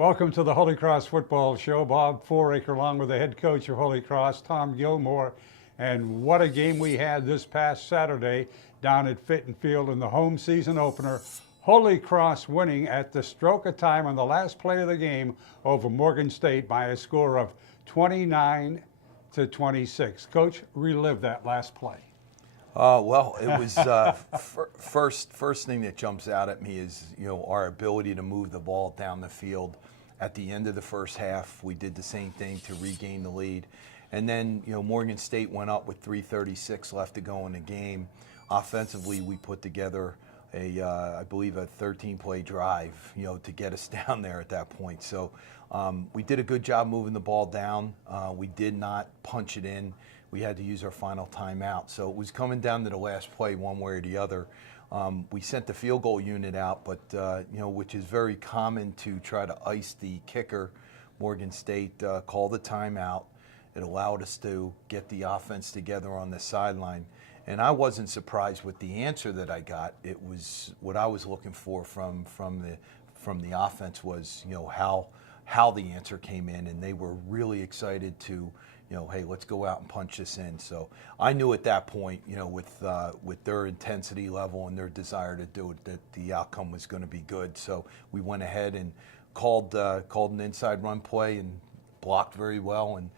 Welcome to the Holy Cross Football Show. Bob Fouracre along with the head coach of Holy Cross, Tom Gilmore. And what a game we had this past Saturday down at Fitton Field in the home season opener. Holy Cross winning at the stroke of time on the last play of the game over Morgan State by a score of 29-26. Coach, relive that last play. Well, it was first thing that jumps out at me is our ability to move the ball down the field. At the end of the first half, we did the same thing to regain the lead, and then Morgan State went up with 3:36 left to go in the game. Offensively, we put together I believe a 13-play drive, to get us down there at that point. So we did a good job moving the ball down. We did not punch it in. We had to use our final timeout. So it was coming down to the last play one way or the other. We sent the field goal unit out, but which is very common to try to ice the kicker. Morgan State called the timeout. It allowed us to get the offense together on the sideline. And I wasn't surprised with the answer that I got. It was what I was looking for from the offense was how the answer came in, and they were really excited to hey, let's go out and punch this in. So I knew at that point, with their intensity level and their desire to do it, that the outcome was going to be good. So we went ahead and called an inside run play and blocked very well. And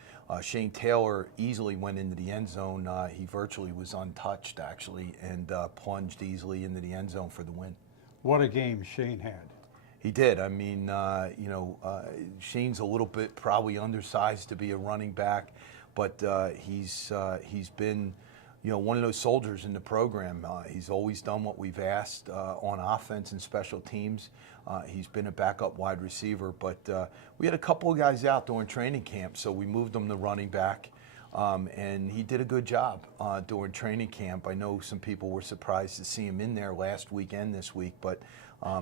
Shane Taylor easily went into the end zone. He virtually was untouched, actually, and plunged easily into the end zone for the win. What a game Shane had. He did. I mean, Shane's a little bit probably undersized to be a running back, but he's been, one of those soldiers in the program. He's always done what we've asked on offense and special teams. He's been a backup wide receiver, but we had a couple of guys out during training camp, so we moved him to running back. And he did a good job during training camp. I know some people were surprised to see him in there last week and this week, but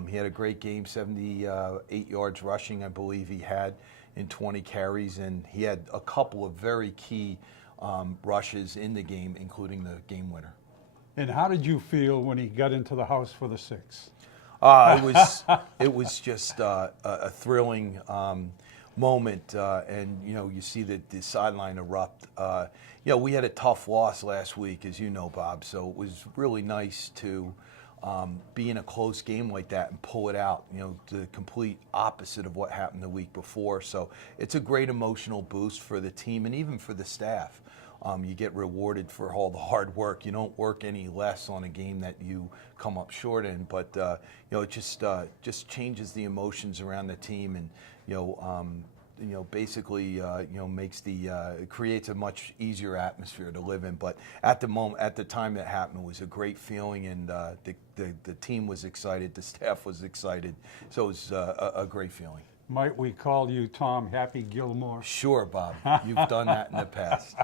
he had a great game, 78 yards rushing, I believe he had in 20 carries, and he had a couple of very key rushes in the game, including the game winner. And how did you feel when he got into the house for the 6? It was just a thrilling moment, and you see the sideline erupt. We had a tough loss last week, as you know, Bob. So it was really nice to be in a close game like that and pull it out. The complete opposite of what happened the week before. So it's a great emotional boost for the team and even for the staff. You get rewarded for all the hard work. You don't work any less on a game that you come up short in, but it just changes the emotions around the team, and basically creates a much easier atmosphere to live in. But at the time that happened, it was a great feeling, and the team was excited, the staff was excited, so it was a great feeling. Might we call you Tom Happy Gilmore? Sure, Bob. You've done that in the past.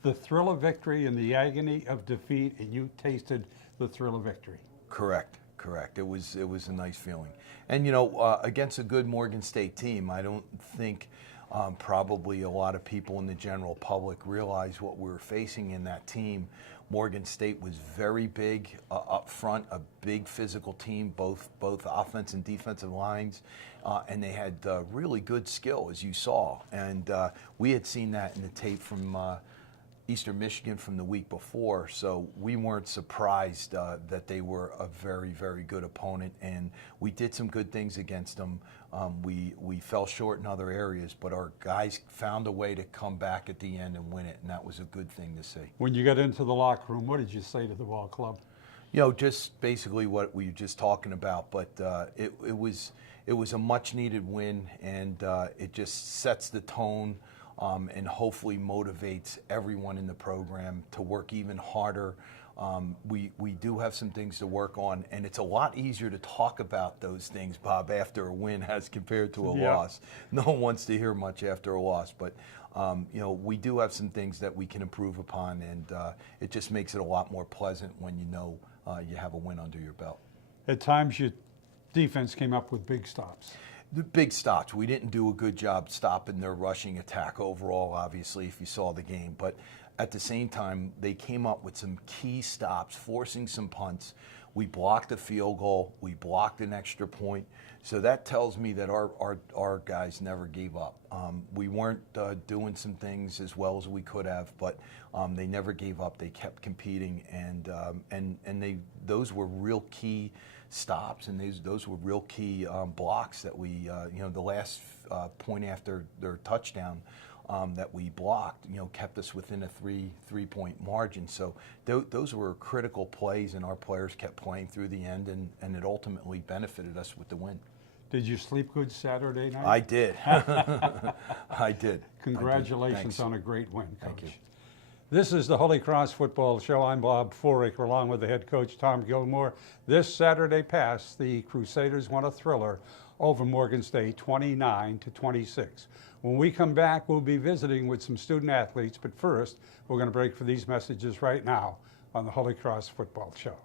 The thrill of victory and the agony of defeat, and you tasted the thrill of victory. Correct. It was a nice feeling. And, against a good Morgan State team, I don't think probably a lot of people in the general public realize what we were facing in that team. Morgan State was very big up front, a big physical team, both offense and defensive lines, and they had really good skill, as you saw. And we had seen that in the tape from Eastern Michigan from the week before, so we weren't surprised that they were a very, very good opponent, and we did some good things against them. We fell short in other areas, but our guys found a way to come back at the end and win it, and that was a good thing to see. When you got into the locker room, what did you say to the ball club? Just basically what we were just talking about, but it was a much-needed win, and it just sets the tone. And hopefully motivates everyone in the program to work even harder. We do have some things to work on, and it's a lot easier to talk about those things, Bob, after a win as compared to a loss. No one wants to hear much after a loss, but we do have some things that we can improve upon, and it just makes it a lot more pleasant when you have a win under your belt. At times, your defense came up with big stops. The big stops. We didn't do a good job stopping their rushing attack overall, obviously, if you saw the game. But at the same time, they came up with some key stops, forcing some punts. We blocked a field goal. We blocked an extra point. So that tells me that our guys never gave up. We weren't doing some things as well as we could have, but they never gave up. They kept competing, and those were real key stops, and those were real key blocks that we, the last point after their touchdown that we blocked, kept us within a three-point margin. So those were critical plays, and our players kept playing through the end, and it ultimately benefited us with the win. Did you sleep good Saturday night? I did. I did. Congratulations on a great win, Coach. Thank you. This is the Holy Cross Football Show. I'm Bob Fouracre, along with the head coach, Tom Gilmore. This Saturday past, the Crusaders won a thriller over Morgan State, 29-26. When we come back, we'll be visiting with some student athletes, but first, we're going to break for these messages right now on the Holy Cross Football Show.